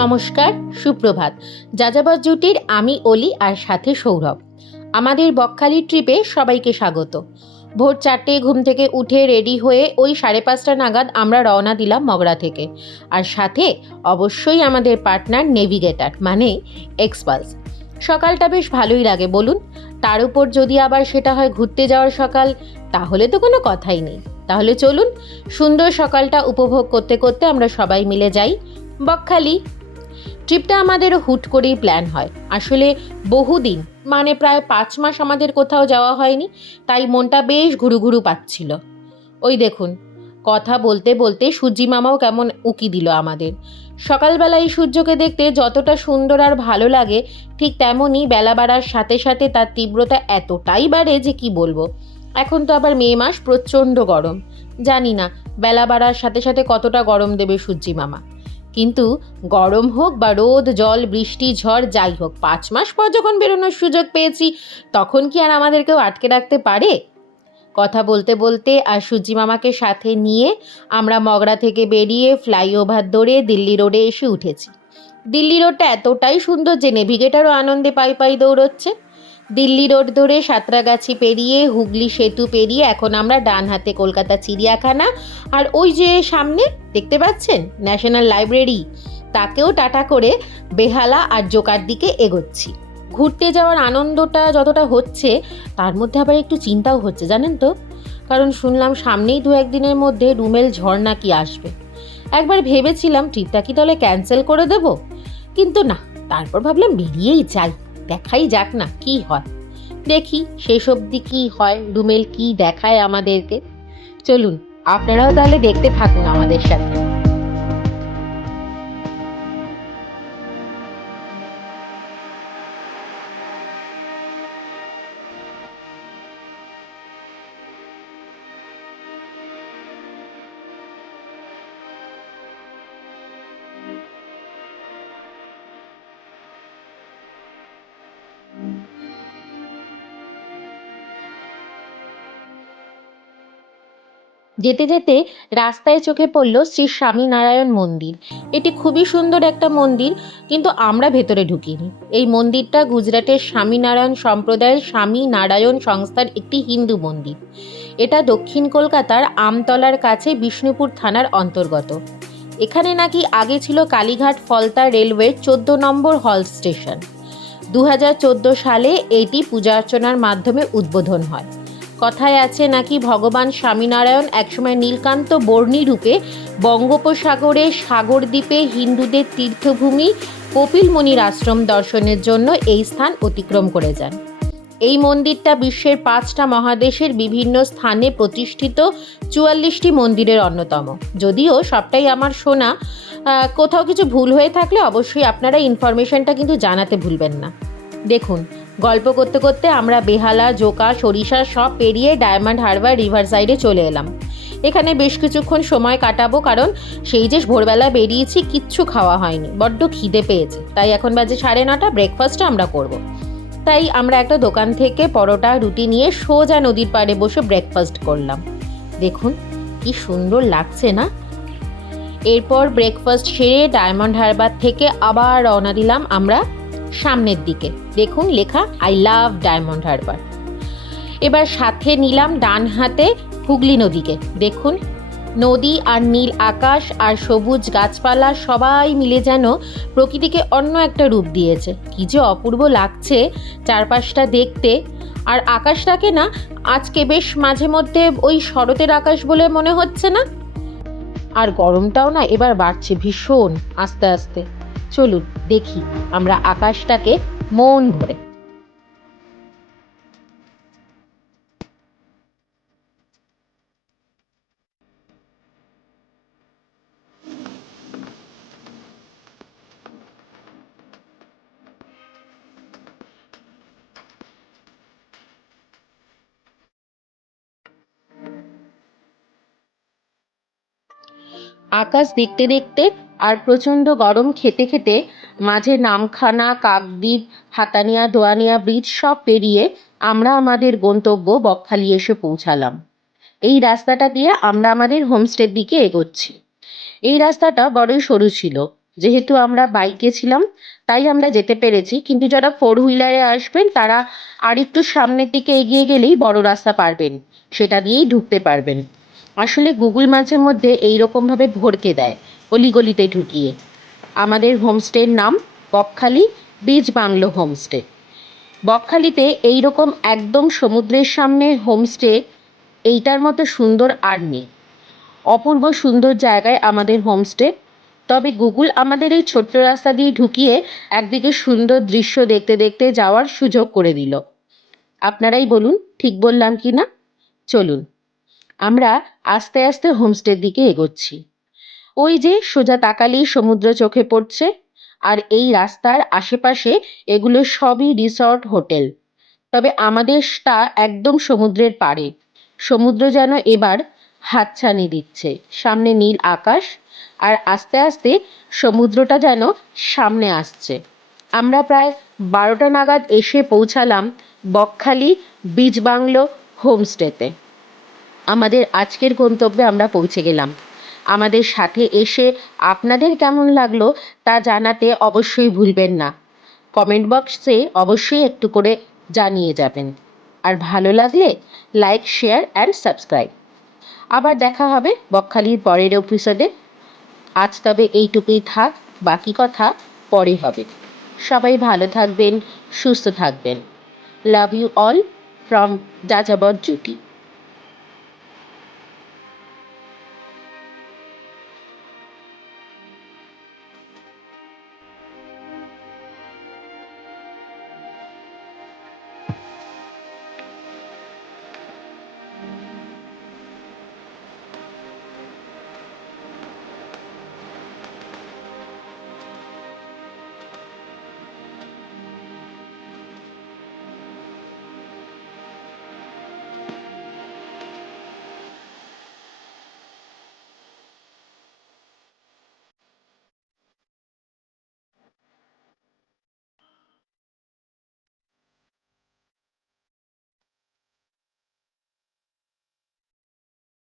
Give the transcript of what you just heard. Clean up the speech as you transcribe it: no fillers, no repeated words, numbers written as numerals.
নমস্কার, সুপ্রভাত। যাযাবর জুটির আমি অলি আর সাথে সৌরভ। আমাদের বকখালি ট্রিপে সবাইকে স্বাগত। ভোর 4টে ঘুম থেকে উঠে রেডি হয়ে ওই 5:30 নাগাদ আমরা রওনা দিলাম মগরা থেকে। আর সাথে অবশ্যই আমাদের পার্টনার নেভিগেটর মানে এক্সপালস। সকালটা বেশ ভালোই লাগে বলুন, তার উপর যদি আবার সেটা হয় ঘুরতে যাওয়ার সকাল, তাহলে তো কোনো কথাই নেই। তাহলে চলুন সুন্দর সকালটা উপভোগ করতে করতে আমরা সবাই মিলে যাই বকখালি। ট্রিপটা আমাদের হুট করেই প্ল্যান হয়। আসলে বহুদিন মানে প্রায় 5 মাস আমাদের কোথাও যাওয়া হয়নি, তাই মনটা বেশ ঘুরু ঘুরু পাচ্ছিল। ওই দেখুন, কথা বলতে বলতে সূর্যি মামাও কেমন উঁকি দিল আমাদের। সকালবেলায় সূর্যকে দেখতে যতটা সুন্দর আর ভালো লাগে, ঠিক তেমনই বেলা বাড়ার সাথে সাথে তার তীব্রতা এতটাই বাড়ে যে কি বলবো। এখন তো আবার মে মাস, প্রচণ্ড গরম। জানি না বেলা বাড়ার সাথে সাথে কতটা গরম দেবে সূর্যি মামা। কিন্তু গরম হোক বা রোদ, জল, বৃষ্টি, ঝড় যাই হোক, 5 মাস পর যখন বেরোনোর সুযোগ পেয়েছি, তখন কি আর আমাদের কেউ আটকে রাখতে পারে? কথা বলতে বলতে আর সূর্যি মামাকে সাথে নিয়ে আমরা মগরা থেকে বেরিয়ে ফ্লাইওভার ধরে দিল্লি রোডে এসে উঠেছি। দিল্লি রোডটা এতটাই সুন্দর যে নেভিগেটরও আনন্দে পাই পাই দৌড়চ্ছে। দিল্লি রোড ধরে সাঁতরাগাছি পেরিয়ে হুগলি সেতু পেরিয়ে এখন আমরা ডান হাতে কলকাতা চিড়িয়াখানা আর ওই যে সামনে দেখতে পাচ্ছেন ন্যাশনাল লাইব্রেরি, তাকেও টাটা করে বেহালা আর জোকার দিকে এগোচ্ছি। ঘুরতে যাওয়ার আনন্দটা যতটা হচ্ছে, তার মধ্যে আবার একটু চিন্তাও হচ্ছে জানেন তো। কারণ শুনলাম সামনেই 2-1 দিনের মধ্যে রুমেল ঝড় নাকি আসবে। একবার ভেবেছিলাম ট্রিপটা কি তাহলে ক্যান্সেল করে দেব, কিন্তু না, তারপর ভাবলাম বেরিয়েই যাই, দেখাই যাক না কি হয়। দেখি শেষ অবধি কি হয়, রুমেল কি দেখায় আমাদেরকে। চলুন আপনারাও তাহলে দেখতে থাকুন আমাদের সাথে। যেতে যেতে রাস্তায় চোখে পড়ল শ্রী স্বামীনারায়ণ মন্দির। এটি খুবই সুন্দর একটা মন্দির, কিন্তু আমরা ভেতরে ঢুকিনি। এই মন্দিরটা গুজরাটের স্বামীনারায়ণ সম্প্রদায়ের স্বামীনারায়ণ সংস্থার একটি হিন্দু মন্দির। এটা দক্ষিণ কলকাতার আমতলার কাছে বিষ্ণুপুর থানার অন্তর্গত। এখানে নাকি আগে ছিল কালীঘাট ফলতা রেলওয়ের 14 নম্বর হল স্টেশন। 2014 সালে এটি পূজা অর্চনার মাধ্যমে উদ্বোধন হয়। কথায় আছে নাকি ভগবান স্বামীনারায়ণ একসময় নীলকান্ত বর্ণী রূপে বঙ্গোপসাগরে সাগরদ্বীপে হিন্দুদের তীর্থভূমি কপিলমুনির আশ্রম দর্শনের জন্য এই স্থান অতিক্রম করে যান। এই মন্দিরটা বিশ্বের 5টা মহাদেশের বিভিন্ন স্থানে প্রতিষ্ঠিত 44টি মন্দিরের অন্যতম। যদিও সবটাই আমার শোনা, কোথাও কিছু ভুল হয়ে থাকলে অবশ্যই আপনারা ইনফরমেশনটা কিন্তু জানাতে ভুলবেন না। দেখুন, গল্প করতে করতে আমরা বেহালা, জোকা, সরিষা সব পেরিয়ে ডায়মন্ড হারবার রিভার সাইডে চলে এলাম। এখানে বেশ কিছুক্ষণ সময় কাটাবো, কারণ সেই যে ভোরবেলা বেরিয়েছি কিচ্ছু খাওয়া হয়নি, বড্ড খিদে পেয়েছে। তাই এখন বাজে 9:30, ব্রেকফাস্টটা আমরা করব। তাই আমরা একটা দোকান থেকে পরোটা রুটি নিয়ে সোজা নদীর পাড়ে বসে ব্রেকফাস্ট করলাম। দেখুন কি সুন্দর লাগছে না। এরপর ব্রেকফাস্ট সেরে ডায়মন্ড হারবার থেকে আবার রওনা দিলাম আমরা সামনের দিকে। দেখুন লেখা আই লাভ ডায়মন্ড হারবার। এবার সাথে নিলাম ডান হাতে হুগলি নদীকে। দেখুন নদী আর নীল আকাশ আর সবুজ গাছপালা সবাই মিলে যেন প্রকৃতিকে অন্য একটা রূপ দিয়েছে। কি যে অপূর্ব লাগছে চারপাশটা দেখতে। আর আকাশটাকে না আজকে বেশ মাঝে মধ্যে ওই শরতের আকাশ বলে মনে হচ্ছে না। আর গরমটাও না এবার বাড়ছে ভীষণ আস্তে আস্তে। চলুন দেখি আমরা আকাশটাকে মন ভরে। আকাশ দেখতে দেখতে আর প্রচণ্ড গরম খেতে খেতে মাঝে নামখানা, কাকদ্বীপ, হাতানিয়া, দোয়ানিয়া ব্রিজ সব পেরিয়ে আমরা আমাদের গন্তব্য বকখালি এসে পৌঁছালাম। এই রাস্তাটা দিয়ে আমরা আমাদের হোমস্টের দিকে এগোচ্ছি। এই রাস্তাটা বড়ই সরু ছিল, যেহেতু আমরা বাইকে ছিলাম তাই আমরা যেতে পেরেছি, কিন্তু যারা ফোর হুইলারে আসবেন তারা আরেকটু সামনের দিকে এগিয়ে গেলেই বড় রাস্তা পারবেন, সেটা দিয়েই ঢুকতে পারবেন। আসলে গুগল মাঝে মধ্যে এইরকমভাবে ভড়কে দেয় অলিগলিতে ঢুকিয়ে। আমাদের হোমস্টের নাম বকখালি বিচ বাংলো হোমস্টে। বকখালিতে এইরকম একদম সমুদ্রের সামনে হোমস্টে এইটার মতো সুন্দর আর নেই। অপূর্ব সুন্দর জায়গায় আমাদের হোমস্টে। তবে গুগল আমাদের এই ছোট্ট রাস্তা দিয়ে ঢুকিয়ে একদিকে সুন্দর দৃশ্য দেখতে দেখতে যাওয়ার সুযোগ করে দিল। আপনারাই বলুন ঠিক বললাম কি না? চলুন আমরা আস্তে আস্তে হোমস্টের দিকে এগোচ্ছি। ওই যে সোজা তাকালেই সমুদ্র চোখে পড়ছে, আর এই রাস্তার আশেপাশে এগুলো সবই রিসর্ট হোটেল। তবে আমাদেরটা একদম সমুদ্রের পাড়ে। সমুদ্র যেন এবার হাতছানি দিচ্ছে। সামনে নীল আকাশ, আর আস্তে আস্তে সমুদ্রটা যেন সামনে আসছে। আমরা প্রায় 12টা নাগাদ এসে পৌঁছালাম বকখালি বিচ বাংলো হোমস্টেতে। আমাদের আজকের গন্তব্যে আমরা পৌঁছে গেলাম। আমাদের সাথে এসে আপনাদের কেমন লাগলো তা জানাতে অবশ্যই ভুলবেন না। কমেন্ট বক্সে অবশ্যই একটু করে জানিয়ে যাবেন। আর ভালো লাগলে লাইক, শেয়ার অ্যান্ড সাবস্ক্রাইব। আবার দেখা হবে বকখালির পরের এপিসোডে। আজ তবে এইটুকুই থাক, বাকি কথা পরে হবে। সবাই ভালো থাকবেন, সুস্থ থাকবেন। লাভ ইউ অল ফ্রম যাযাবর জুটি।